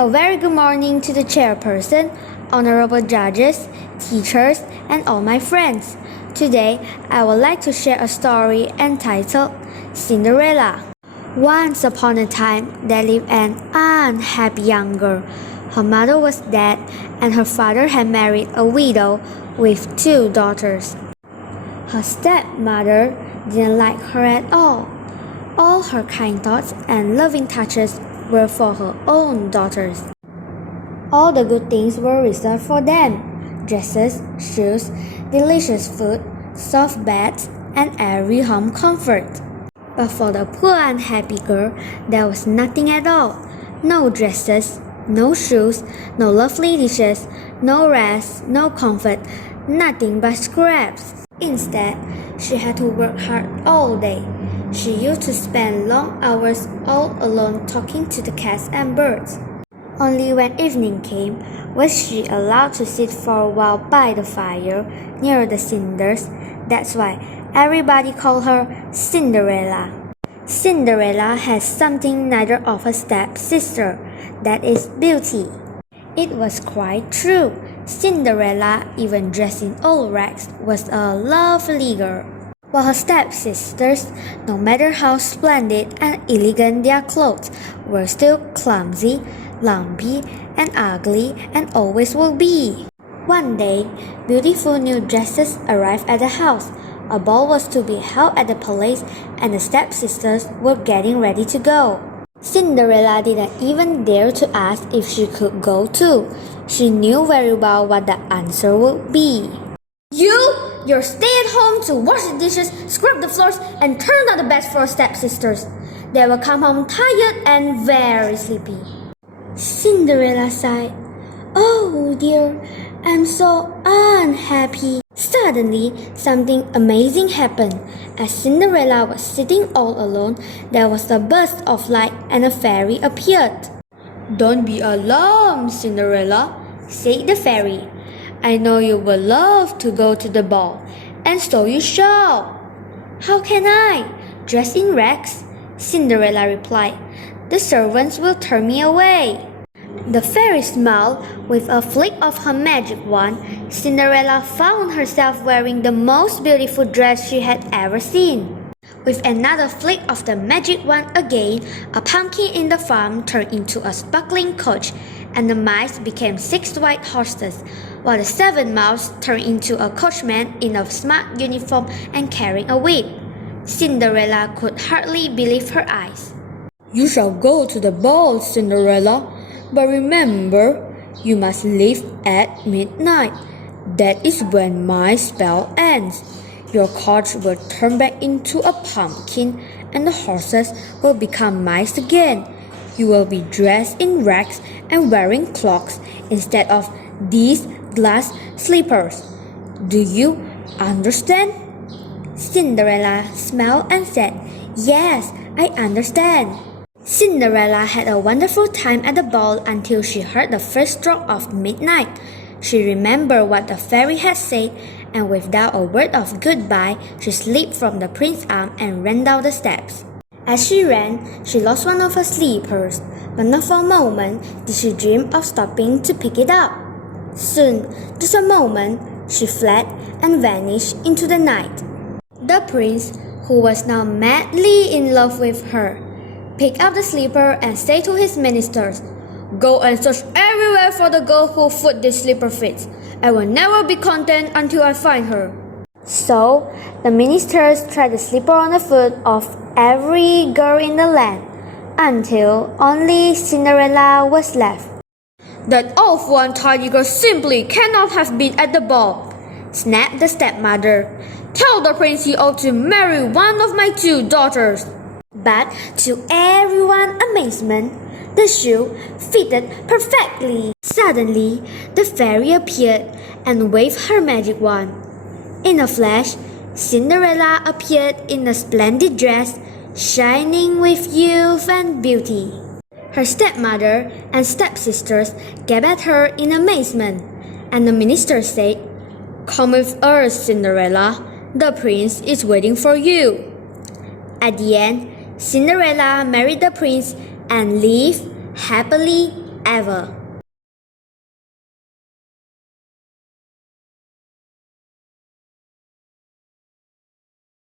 A very good morning to the chairperson, honorable judges, teachers, and all my friends. Today, I would like to share a story entitled Cinderella. Once upon a time, there lived an unhappy young girl. Her mother was dead, and her father had married a widow with 2 daughters. Her stepmother didn't like her at all. All her kind thoughts and loving touches were for her own daughters. All the good things were reserved for them: dresses, shoes, delicious food, soft beds, and every home comfort. But for the poor unhappy girl, there was nothing at all. No dresses, no shoes, no lovely dishes, no rest, no comfort, nothing but scraps. Instead, she had to work hard all day. She used to spend long hours all alone talking to the cats and birds. Only when evening came was she allowed to sit for a while by the fire near the cinders. That's why everybody called her Cinderella. Cinderella has something neither of her stepsister, that is beauty. It was quite true. Cinderella, even dressed in old rags, was a lovely girl, while her stepsisters, no matter how splendid and elegant their clothes, were still clumsy, lumpy, and ugly, and always will be. One day, beautiful new dresses arrived at the house. A ball was to be held at the palace, and the stepsisters were getting ready to go. Cinderella didn't even dare to ask if she could go too. She knew very well what the answer would be. You're stay at home to wash the dishes, scrub the floors, and turn out the beds for stepsisters. They will come home tired and very sleepy. Cinderella sighed. Oh dear, I'm so unhappy. Suddenly, something amazing happened. As Cinderella was sitting all alone, there was a burst of light and a fairy appeared. Don't be alarmed, Cinderella, said the fairy. I know you will love to go to the ball, and so you shall. How can I? Dressed in rags? Cinderella replied. The servants will turn me away. The fairy smiled. With a flick of her magic wand, Cinderella found herself wearing the most beautiful dress she had ever seen. With another flick of the magic wand again, a pumpkin in the farm turned into a sparkling coach, and the mice became 6 white horses, while the 7 mouse turned into a coachman in a smart uniform and carrying a whip. Cinderella could hardly believe her eyes. You shall go to the ball, Cinderella, but remember, you must leave at midnight. That is when my spell ends. Your coach will turn back into a pumpkin, and the horses will become mice again. You will be dressed in rags and wearing clogs instead of these glass slippers. Do you understand? Cinderella smiled and said, Yes, I understand. Cinderella had a wonderful time at the ball until she heard the first stroke of midnight. She remembered what the fairy had said, and without a word of goodbye, she slipped from the prince's arm and ran down the steps. As she ran, she lost one of her slippers, but not for a moment did she dream of stopping to pick it up. Soon, just a moment, she fled and vanished into the night. The prince, who was now madly in love with her, picked up the slipper and said to his ministers, Go and search everywhere for the girl who foot this slipper fits. I will never be content until I find her. So, the ministers tried the slipper on the foot of every girl in the land, until only Cinderella was left. That awful untidy girl simply cannot have been at the ball, snapped the stepmother. Tell the prince he ought to marry one of my 2 daughters. But to everyone's amazement, the shoe fitted perfectly. Suddenly, the fairy appeared and waved her magic wand. In a flash, Cinderella appeared in a splendid dress, shining with youth and beauty. Her stepmother and stepsisters gazed at her in amazement, and the minister said, Come with us, Cinderella. The prince is waiting for you. At the end, Cinderella married the prince and lived happily ever.